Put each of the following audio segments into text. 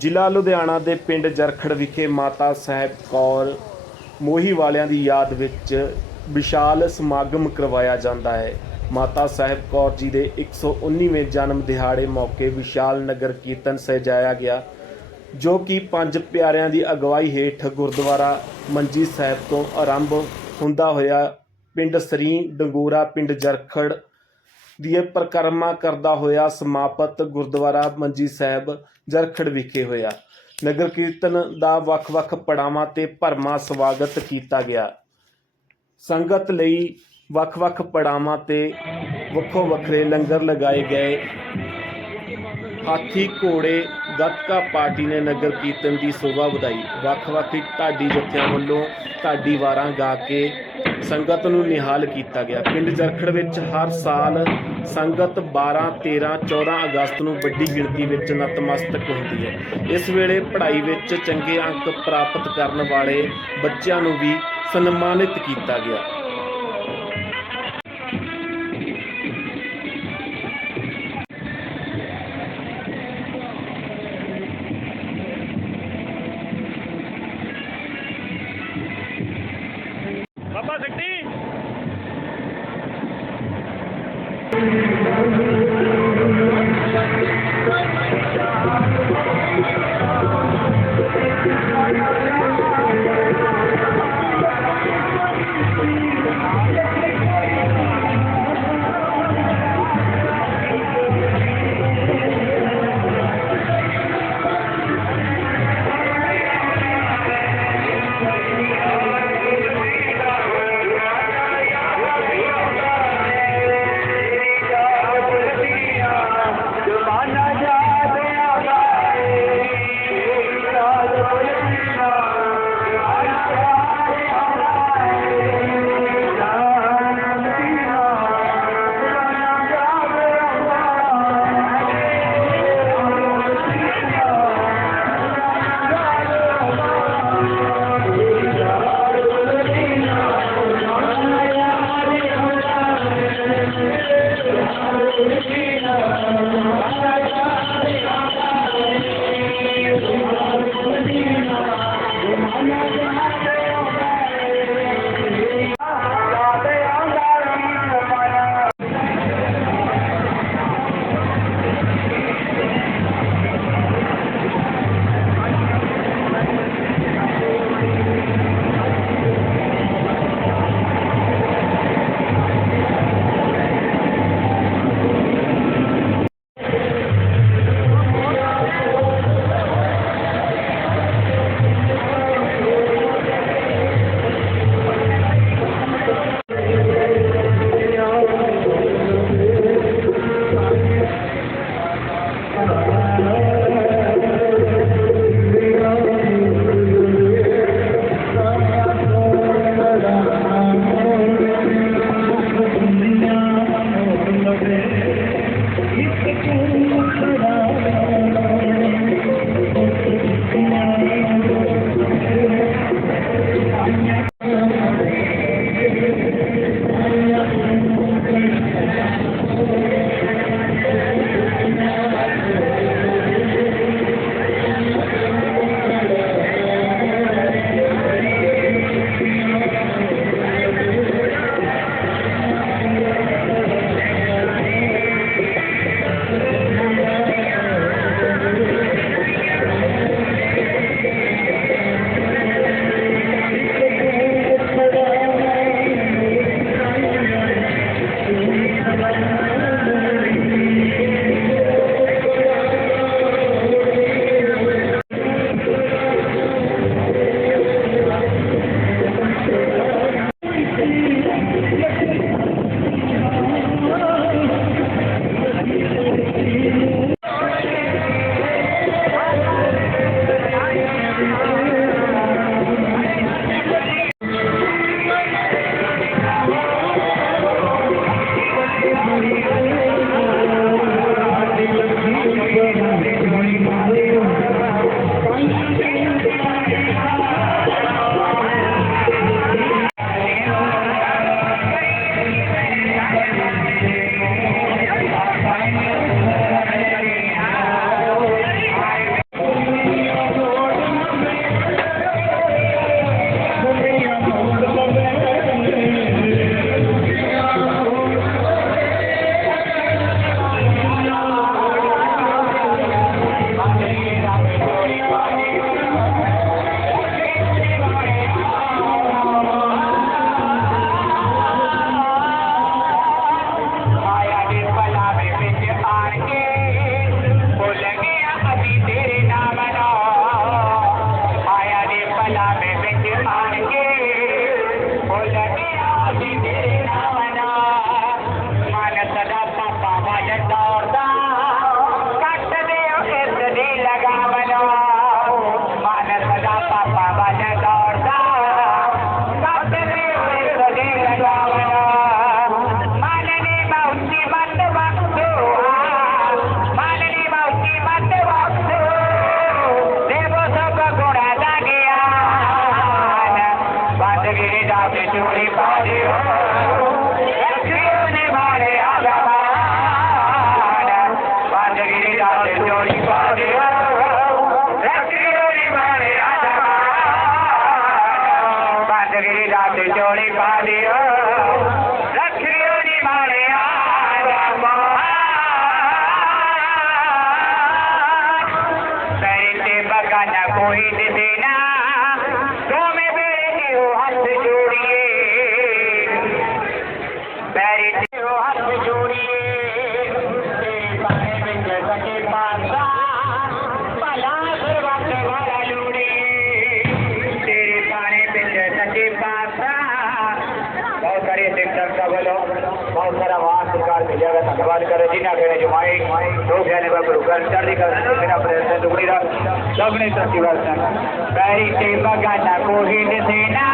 ਜ਼ਿਲ੍ਹਾ ਲੁਧਿਆਣਾ ਦੇ ਪਿੰਡ ਜਰਖੜ ਵਿਖੇ ਮਾਤਾ ਸਾਹਿਬ ਕੌਰ ਮੋਹੀ ਵਾਲਿਆਂ ਦੀ ਯਾਦ ਵਿੱਚ ਵਿਸ਼ਾਲ ਸਮਾਗਮ ਕਰਵਾਇਆ ਜਾਂਦਾ ਹੈ। ਮਾਤਾ ਸਾਹਿਬ ਕੌਰ ਜੀ ਦੇ 119ਵੇਂ ਜਨਮ ਦਿਹਾੜੇ ਮੌਕੇ ਵਿਸ਼ਾਲ ਨਗਰ ਕੀਰਤਨ ਸਜਾਇਆ ਗਿਆ, ਜੋ ਕਿ ਪੰਜ ਪਿਆਰਿਆਂ ਦੀ ਅਗਵਾਈ ਹੇਠ ਗੁਰਦੁਆਰਾ ਮੰਜੀ ਸਾਹਿਬ ਤੋਂ ਆਰੰਭ ਹੁੰਦਾ ਹੋਇਆ ਪਿੰਡ ਸਰੀ ਡੰਗੂਰਾ ਪਿੰਡ ਜਰਖੜ ਦੀ ਇਹ ਪਰਿਕਰਮਾ ਕਰਦਾ ਹੋਇਆ ਸਮਾਪਤ ਗੁਰਦੁਆਰਾ ਮੰਜੀ ਸਾਹਿਬ ਜਰਖੜ ਵਿਖੇ ਹੋਇਆ। ਨਗਰ ਕੀਰਤਨ ਦਾ ਵੱਖ-ਵੱਖ ਪੜਾਵਾਂ ਤੇ ਭਰਮਾ ਸਵਾਗਤ ਕੀਤਾ ਗਿਆ। ਸੰਗਤ ਲਈ ਵੱਖ-ਵੱਖ ਪੜਾਵਾਂ ਤੇ ਵੱਖੋ ਵੱਖਰੇ ਲੰਗਰ ਲਗਾਏ ਗਏ। ਹਾਥੀ, ਘੋੜੇ, ਗੱਤਕਾ ਪਾਰਟੀ ਨੇ ਨਗਰ ਕੀਰਤਨ ਦੀ ਸ਼ੋਭਾ ਵਧਾਈ। ਵੱਖ-ਵੱਖ ਢਾਡੀ ਜਥਿਆਂ ਵੱਲੋਂ ਢਾਡੀ ਵਾਰਾਂ ਗਾ ਕੇ ਸੰਗਤ ਨੂੰ ਨਿਹਾਲ ਕੀਤਾ ਗਿਆ। ਪਿੰਡ ਜਰਖੜ ਵਿੱਚ ਹਰ ਸਾਲ ਸੰਗਤ 12 13 14 ਅਗਸਤ ਨੂੰ ਵੱਡੀ ਗਿਣਤੀ ਵਿੱਚ ਨਤਮਸਤਕ ਹੁੰਦੀ ਹੈ। ਇਸ ਵੇਲੇ ਪੜ੍ਹਾਈ ਵਿੱਚ ਚੰਗੇ ਅੰਕ ਪ੍ਰਾਪਤ ਕਰਨ ਵਾਲੇ ਬੱਚਿਆਂ ਨੂੰ ਵੀ ਸਨਮਾਨਿਤ ਕੀਤਾ ਗਿਆ। ਬਾਬਾ ਸਿੱਟੀ बगाना कोई दे देना दोनों बेड़े के हो हाथ जोड़िए बेड़े के हो हाथ जोड़िए बहुत सारे सेक्टर का बोलो बहुत सारा वहाँ सरकार भेजा गया धन्यवाद करे जी ना कहने जो माई लोग जाने पर रुकर चढ़ निकल मेरा प्रदर्शन टुकड़ी रहा Dobry to siła Beri ty bagana, kuchy dysyna,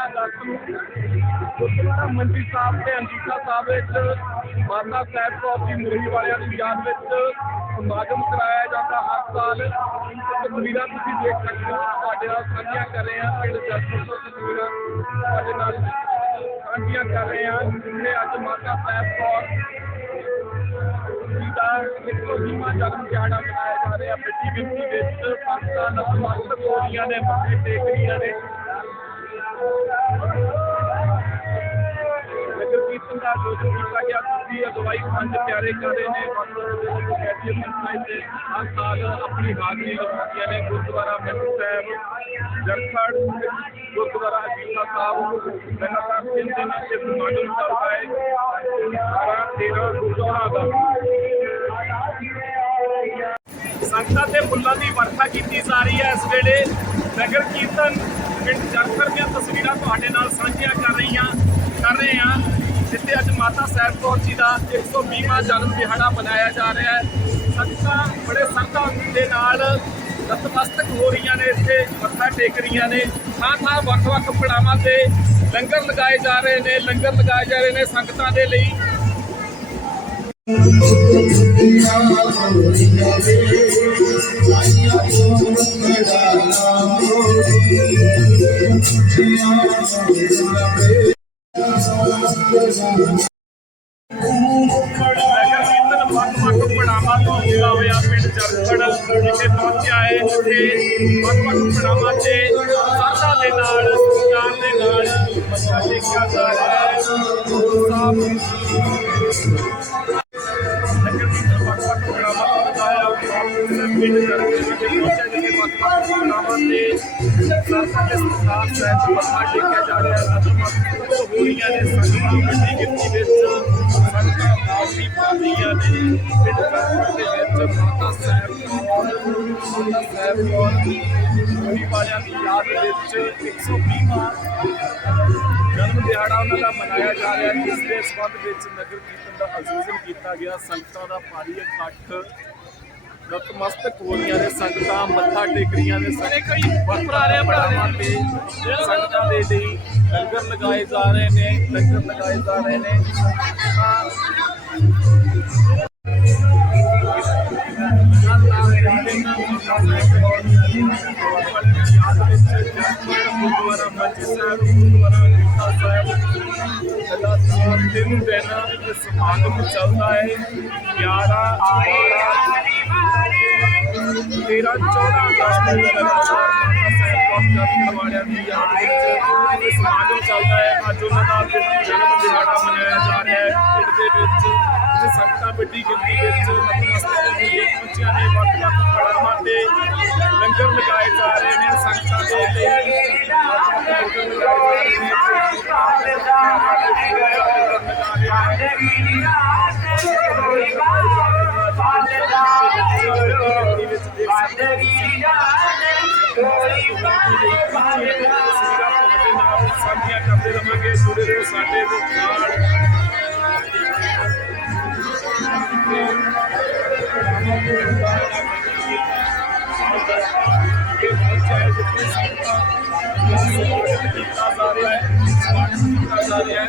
11 ਅਗਸਤ ਨੂੰ ਗੁਰਦੁਆਰਾ ਮੰਜੀ ਸਾਹਿਬ ਤੇ ਅੰਜੀਤਾ ਸਾਹਿਬ ਵਿੱਚ ਮਾਤਾ ਸਾਹਿਬ ਕੌਰ ਦੀ ਮੁਰਹੀ ਵਾਲਿਆਂ ਦੀ ਯਾਦ ਵਿੱਚ ਸਮਾਗਮ ਕਰਾਇਆ ਜਾਂਦਾ ਹਰ ਸਾਲ। ਤਸਵੀਰਾਂ ਤੁਸੀਂ ਦੇਖ ਸਕਦੇ ਹੋ, ਤੁਹਾਡੇ ਨਾਲ ਸਾਂਝੀਆਂ ਕਰ ਰਹੇ ਹਾਂ। ਪਿੰਡ ਜਸਪੁਰ ਤੋਂ ਤਸਵੀਰਾਂ ਤੁਹਾਡੇ ਨਾਲ ਸਾਂਝੀਆਂ ਕਰ ਰਹੇ ਹਾਂ। ਜਿੱਥੇ ਅੱਜ ਮਾਤਾ ਸਾਹਿਬ ਕੌਰ ਜੀ ਦਾ ਇੱਕੋ ਜੀਵਾ ਜਨਮ ਦਿਹਾੜਾ ਮਨਾਇਆ ਜਾ ਰਿਹਾ। ਮਿੱਟੀ ਵਿੱਚ ਪਾਕਿਸਤਾਨ ਨਾਲ ਸਬੰਧ ਕੋਰੀਆਂ ਨੇ, ਮੱਥੇ ਟੇਕ ਰਹੀਆਂ ਨੇ। ਨਗਰ ਕੀਰਤਨ ਦਾ ਆਯੋਜਨ ਕੀਤਾ ਗਿਆ ਤੁਸੀਂ ਅਗਵਾਈ ਪੰਜ ਪਿਆਰੇ ਕਰ ਰਹੇ ਨੇ। ਕੈਦੀਅਤ ਸੰਸਥਾ ਦੇ ਹਰ ਸਾਲ ਆਪਣੀ ਹਾਜ਼ਰੀ ਲਗਾਉਂਦੀਆਂ ਨੇ ਗੁਰਦੁਆਰਾ ਮੰਡੀ ਸਾਹਿਬ ਜਰਖੜ ਗੁਰਦੁਆਰਾ ਅਜੀਤਾ ਸਾਹਿਬ। ਲਗਾਤਾਰ ਤਿੰਨ ਦਿਨਾਂ ਦੇ ਸਮਾਗਮ ਚੱਲਦਾ ਹੈ। ਸਾਰਾ ਤੇਰਾ ਗੁਰਦੁਆਰਾ ਦਾ ਸੰਗਤਾਂ ਤੇ ਫੁੱਲਾਂ ਦੀ ਵਰਖਾ ਕੀਤੀ ਜਾ ਰਹੀ ਹੈ। ਇਸ ਵੇਲੇ ਨਗਰ ਕੀਰਤਨ ਪਿੰਡ ਜਰਖੜ ਦੀਆਂ ਤਸਵੀਰਾਂ ਤੁਹਾਡੇ ਨਾਲ ਸਾਂਝੀਆਂ ਕਰ ਰਹੀਆਂ, ਕਰ ਰਹੇ ਹਾਂ। ਜਿੱਥੇ ਅੱਜ ਮਾਤਾ ਸਾਹਿਬ ਕੌਰ ਜੀ ਦਾ 120ਵਾਂ ਜਨਮ ਦਿਹਾੜਾ ਮਨਾਇਆ ਜਾ ਰਿਹਾ ਹੈ। ਸੰਗਤਾਂ, ਬੜੇ ਸੰਗਤਾਂ ਦੇ ਨਾਲ ਨਤਮਸਤਕ ਹੋ ਰਹੀਆਂ ਨੇ ਇੱਥੇ, ਮੱਥਾ ਟੇਕ ਰਹੀਆਂ ਨੇ। ਥਾਂ ਥਾਂ ਵੱਖ-ਵੱਖ ਪੜਾਵਾਂ ਤੇ ਲੰਗਰ ਲਗਾਏ ਜਾ ਰਹੇ ਨੇ, ਲੰਗਰ ਲਗਾਏ ਜਾ ਰਹੇ ਨੇ ਸੰਗਤਾਂ ਦੇ ਲਈ। ਪੜਾਵਾਂ ਤੋਂ ਹੁੰਦਾ ਹੋਇਆ ਪਿੰਡ ਚਰਖੜ ਜਿੱਥੇ ਪਹੁੰਚਿਆ ਹੈ ਜਿੱਥੇ ਵੱਖ-ਵੱਖ ਪੜਾਵਾਂ ਤੇ ਸਾਧਾ ਦੇ ਨਾਲ ਸਤਿਕਾਰ ਦੇ ਨਾਲ ਮੱਥਾ ਟੇਕਿਆ ਜਾ ਰਿਹਾ ਹੈ ਪਿੰਡ ਜਰਖੜ ਵਿਖੇ ਪਹੁੰਚਿਆ ਜਿੱਥੇ ਵੱਖ-ਵੱਖ ਪੜਾਵਾਂ ਤੇ ਸਾਧਾ ਦੇ ਸਤਿਕਾਰ ਸਹਿਤ ਮੱਥਾ ਟੇਕਿਆ ਜਾ ਰਿਹਾ ਹੈ ਨਤਮਸਤਕ ਹੋ ਰਹੀਆਂ ਨੇ ਸੰਗਤਾਂ ਵੱਡੀ ਗਿਣਤੀ ਵਿੱਚ ਸੰਗਤਾਂ ਆਸੀ ਪਾਦੀਆਂ ਨੇ ਪਿੰਡ ਜਰਖੜ ਦੇ ਵਿੱਚ ਮਾਤਾ ਸਾਹਿਬ ਮਾਤਾ ਸਾਹਿਬ ਕੌਰ ਮੋਹੀ ਵਾਲਿਆਂ ਦੀ ਯਾਦ ਵਿੱਚ 120ਵਾਂ ਜਨਮ ਦਿਹਾੜਾ ਉਹਨਾਂ ਦਾ ਮਨਾਇਆ ਜਾ ਰਿਹਾ ਜਿਸ ਦੇ ਸੰਬੰਧ ਵਿੱਚ ਨਗਰ ਕੀਰਤਨ ਦਾ ਆਯੋਜਨ ਕੀਤਾ ਗਿਆ ਸੰਗਤਾਂ ਦਾ ਭਾਰੀ ਇਕੱਠ ਨਤਮਸਤਕ ਹੋ ਰਹੀਆਂ ਨੇ ਸੰਗਤਾਂ ਮੱਥਾ ਟੇਕ ਰਹੀਆਂ ਨੇ ਕਈ ਪੁਰਾਣੇ ਬਣਾਵਾਂ ਤੇ ਸੰਗਤਾਂ ਦੇ ਲਈ ਲੰਗਰ ਲਗਾਏ ਜਾ ਰਹੇ ਨੇ ਲੰਗਰ ਲਗਾਏ ਜਾ ਰਹੇ ਨੇ ਗੁਰਦੁਆਰਾ ਮੰਜੀ ਸਾਹਿਬ ਗੁਰਦੁਆਰਾ ਲਿਖਾ ਸਾਹਿਬ ਲਗਾਤਾਰ ਤਿੰਨ ਦਿਨ ਸਮਾਗਮ ਚੱਲਦਾ ਹੈ 11 12 13 14 ਅਗਸਤ ਨੂੰ ਖਿਡਵਾੜਿਆਂ ਦੀ ਯਾਦ ਵਿੱਚ ਸਮਾਗਮ ਚੱਲਦਾ ਹੈ ਅੱਜ ਉਹਨਾਂ ਦਾ ਜਨਮ ਦਿਹਾੜਾ ਮਨਾਇਆ ਜਾ ਰਿਹਾ ਹੈ ਪਿੰਡ ਦੇ ਵਿੱਚ ਸੰਗਤਾਂ ਵੱਡੀ ਗਿਣਤੀ ਵਿੱਚ ਨਤਮਸਤਕ ਹੋ ਕੇ ਪਹੁੰਚੀਆਂ ਨੇ ਵੱਖ-ਵੱਖ ਪੜਾਵਾਂ ਤੇ ਲੰਗਰ ਲਗਾਏ ਜਾ ਰਹੇ ਨੇ ਸੰਗਤਾਂ ਦੇ ਲਈ ਲੰਗਰ ਲਗਾਏ ਜਾ ਰਹੇ ਨੇ ਸਾਡੀਆਂ ਕਰਦੇ ਰਵਾਂਗੇ ਜੁੜੇ ਰਹੋ ਸਾਡੇ ਨਾਲ ਇਹ ਪੰਚਾਇਤ ਦੇ ਸਾਡਾ ਸਪੋਰਟ ਕੀਤਾ ਜਾ ਰਿਹਾ ਹੈ ਸਪੋਰਟ ਕੀਤਾ ਜਾ ਰਿਹਾ ਹੈ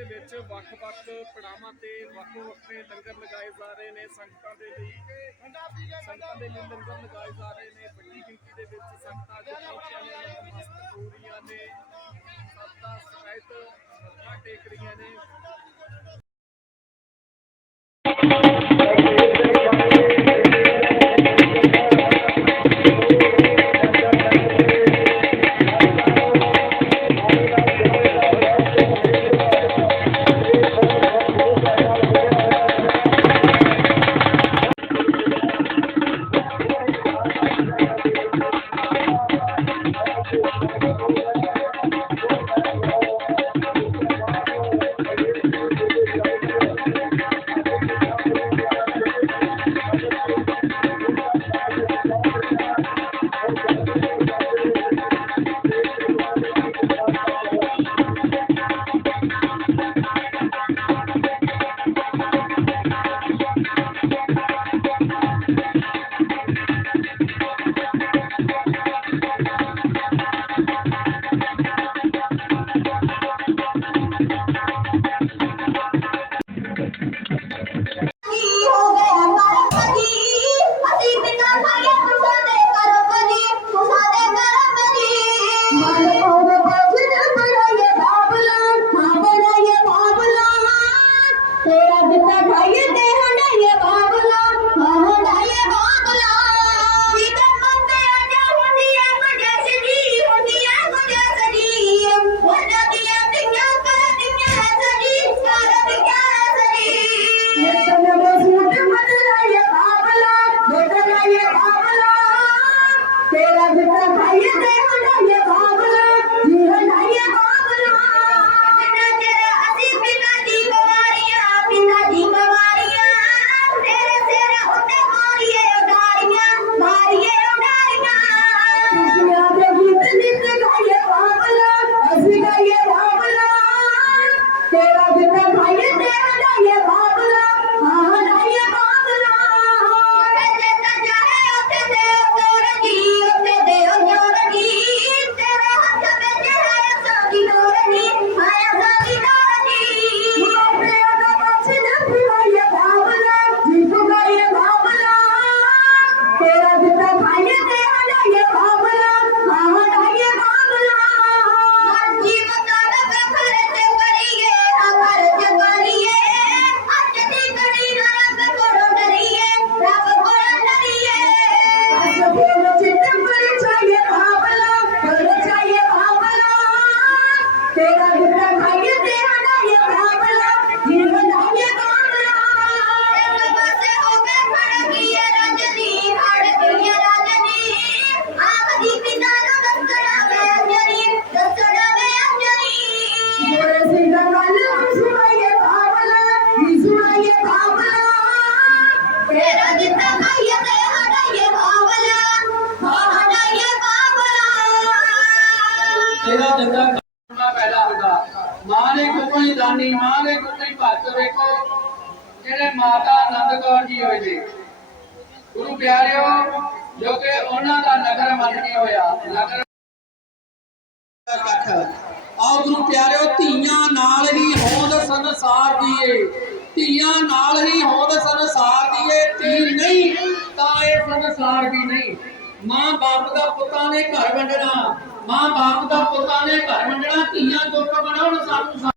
ਦੇ ਵਿੱਚ ਵੱਖ-ਵੱਖ ਪੜਾਵਾਂ ਤੇ ਵੱਖੋ-ਵੱਖਰੇ ਲੰਗਰ ਲਗਾਏ ਜਾ ਰਹੇ ਨੇ, ਸੰਗਤਾਂ ਦੇ ਲਈ, ਸੰਗਤਾਂ ਦੇ ਲਈ ਲੰਗਰ ਲਗਾਏ ਜਾ ਰਹੇ ਨੇ, ਵੱਡੀ ਗਿਣਤੀ ਦੇ ਵਿੱਚ ਸੰਗਤਾਂ ਦੇ ਪਹੁੰਚੀਆਂ ਨੇ, ਸੰਗਤਾਂ ਸਕਾਇਤ ਮੱਥਾ ਟੇਕ ਰਹੀਆਂ ਨੇ। ਮਹੱਤ ਵੇਖੋ ਜਿਹੜੇ ਮਾਤਾ ਆਨੰਦ ਕੌਰ ਜੀ ਹੋਏ ਜੀ। ਗੁਰੂ ਪਿਆਰਿਓ, ਜੋ ਕਿ ਉਹਨਾਂ ਦਾ ਨਗਰ ਮਨ ਨਹੀਂ ਹੋਇਆ, ਨਗਰ ਆਓ ਗੁਰੂ ਪਿਆਰਿਓ, ਧੀਆਂ ਨਾਲ ਹੀ ਹੋਂਦ ਸੰਸਾਰ ਦੀਏ ਧੀਆਂ ਨਾਲ ਹੀ ਹੋਂਦ ਸੰਸਾਰ ਦੀਏ ਧੀ ਨਹੀਂ, ਤਾਂ ਇਹ ਸੰਸਾਰ ਦੀ ਨਹੀਂ। ਮਾਂ ਬਾਪ ਦਾ ਪੁੱਤਾਂ ਨੇ ਘਰ ਵੰਡਣਾ। ਮਾਂ ਬਾਪ ਦਾ ਪੁੱਤਾਂ ਨੇ ਘਰ ਵੰਡਣਾ। ਧੀਆਂ ਦੁੱਖ ਬਣਾਉਣ ਸਾਨੂੰ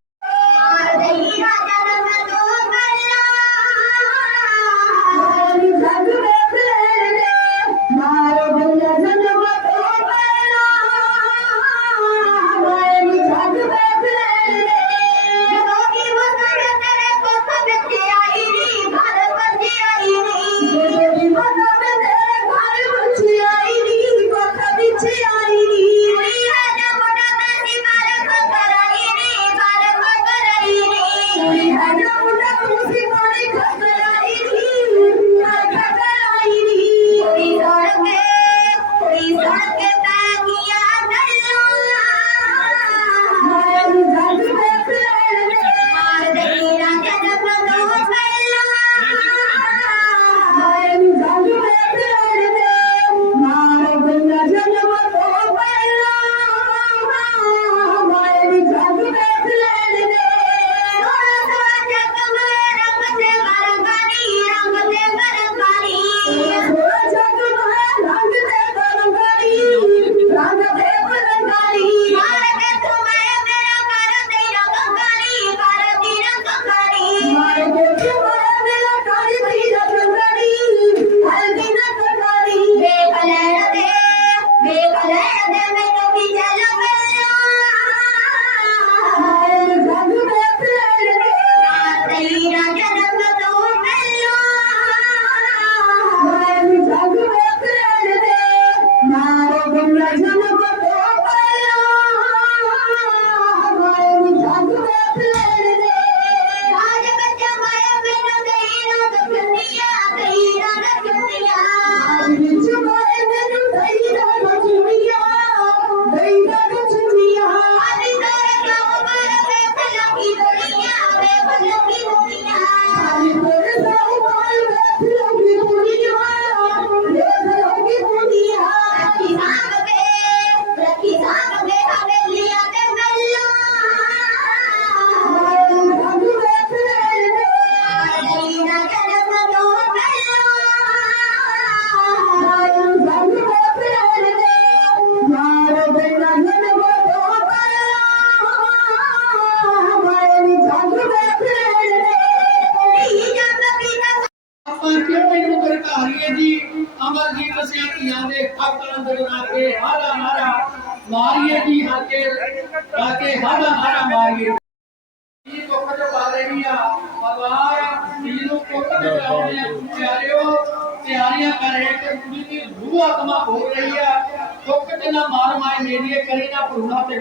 ਤਿਆਰੀਆਂ ਕਰ ਰਹੇ ਕਿ ਕੁੜੀ ਦੀ ਰੂਹ ਆਤਮਾ ਹੋ ਰਹੀ ਆ ਦੁੱਖ ਤੇ ਨਾ ਮਾਰ ਮਾਏ ਮੇਰੀਏ ਕਰੇ ਨਾ ਭਰੂਣਾ ਤੇ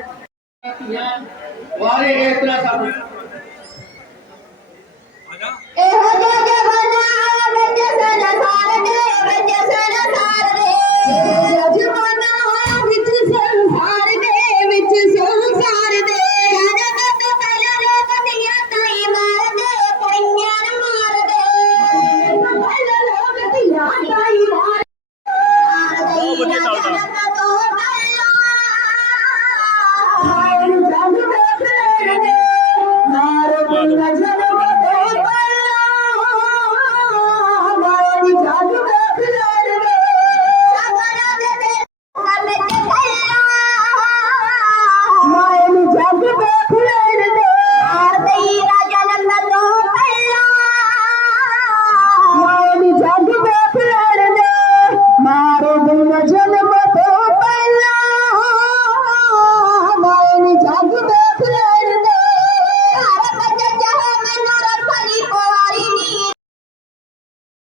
ਧੀਆਂ ਵਾਰੇ ਇਸ ਤਰ੍ਹਾਂ ਸਭ ਇਹੋ ਜਿਹਾ ਕੇ ਬਣਾ ਬੱਚੇ ਸਨ ਸਾਰੇ ਦੇ ਬੱਚੇ ਸਨ ਸਾਰੇ ਦੇ ਅਜਮਾ